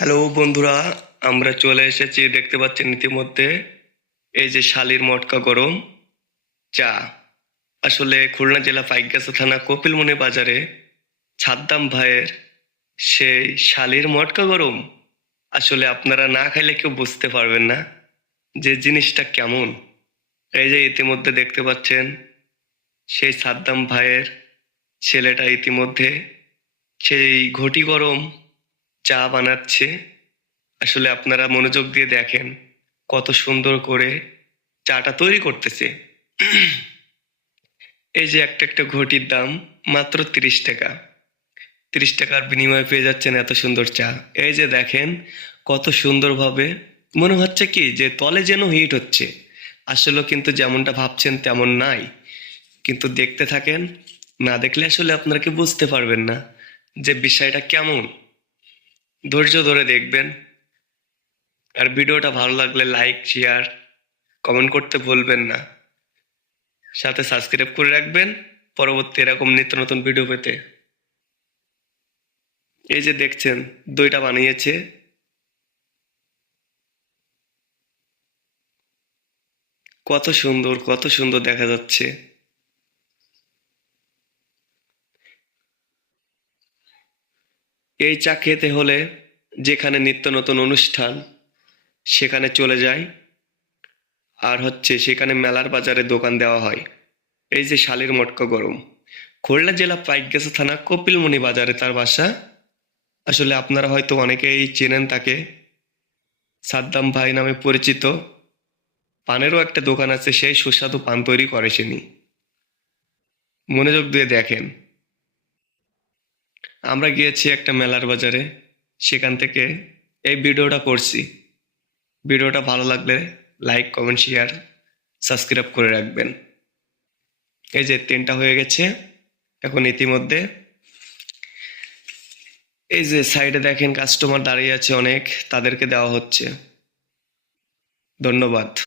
Hello বন্ধুরা, আমরা চলে এসেছি, দেখতে পাচ্ছেন ইতিমধ্যে এই যে শালির মটকা গরম চা। আসলে খুলনা জেলা পাইকগাছা থানা কপিলমুনি বাজারে ছাদ্দাম ভাইয়ের সেই শালির মটকা গরম। আসলে আপনারা না খাইলে কেউ বুঝতে পারবেন না যে জিনিসটা কেমন। এই যে ইতিমধ্যে দেখতে পাচ্ছেন সেই সাদ্দাম ভাইয়ের ছেলেটা ইতিমধ্যে সেই ঘটি গরম চা বানাচ্ছে। আসলে আপনারা মনোযোগ দিয়ে দেখেন কত সুন্দর করে চাটা তৈরি করতেছে। এই যে একটা একটা ঘটির দাম মাত্র 30 টাকা। 30 টাকার বিনিময়ে পেয়ে যাচ্ছেন এত সুন্দর চা। এই যে দেখেন কত সুন্দরভাবে, মনে হচ্ছে কি যে তলে যেন হিট হচ্ছে। আসলে কিন্তু যেমনটা ভাবছেন তেমন নাই। কিন্তু দেখতে থাকেন, না দেখলে আসলে আপনারা কি বুঝতে পারবেন না যে বিষয়টা কেমন। ধৈর্য ধরে দেখবেন। আর ভিডিওটা ভালো লাগলে লাইক, শেয়ার, কমেন্ট করতে ভুলবেন না। সাথে সাবস্ক্রাইব করে রাখবেন পরবর্তী এরকম নিত্য নতুন ভিডিও পেতে। এই যে দেখছেন দইটা বানিয়েছে, কত সুন্দর কত সুন্দর দেখা যাচ্ছে। এই চা খেতে হলে যেখানে নিত্য নতুন অনুষ্ঠান সেখানে চলে যায়, আর হচ্ছে সেখানে মেলার বাজারে দোকান দেওয়া হয়। এই যে শালির মটকা গরম, খুলনা জেলা পাইকগাছা থানা কপিলমুনি বাজারে তার বাসা। আসলে আপনারা হয়তো অনেকেই চেনেন তাকে, সাদ্দাম ভাই নামে পরিচিত। পানেরও একটা দোকান আছে, সেই সুস্বাদু পান তৈরি করে তিনি। মনোযোগ দিয়ে দেখেন। আমরা গিয়েছি একটা মেলার বাজারে, সেখান থেকে এই ভিডিওটা করছি। ভিডিওটা ভালো লাগলে লাইক, কমেন্ট, শেয়ার, সাবস্ক্রাইব করে রাখবেন। এই যে 3টা হয়ে গেছে এখন ইতিমধ্যে। এই যে সাইডে দেখেন কাস্টমার দাঁড়িয়ে আছে অনেক, তাদেরকে দেওয়া হচ্ছে। ধন্যবাদ।